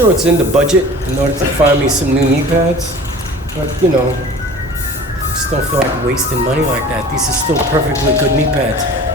sure it's in the budget in order to find me some new knee pads, but you know, just don't feel like wasting money like that. These are still perfectly good knee pads.